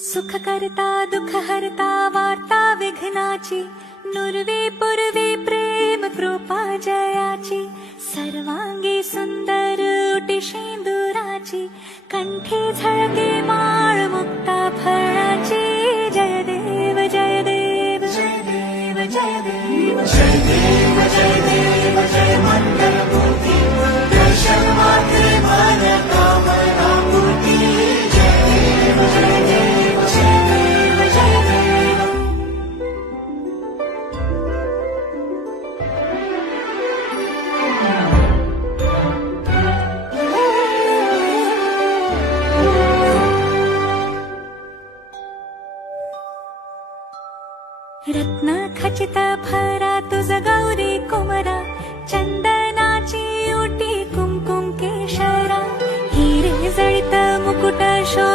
सुख करता दुःख हरता वार्ता विघ्नाची, नुरवे पुरवे प्रेम कृपा जयाची, सर्वांगी सुंदर उटी शेंदुराची, कंठी झळके माळ मुक्ता फळाची. जय देव जय देव जय देव जय देव जय देव जय देव जय मंगलमूर्ती, दर्शन मात्रे मन कामना पूर्ती. जय देव जय देव जय देव जय देव. रत्न खचित भरा तुझ गौरी कुमरा,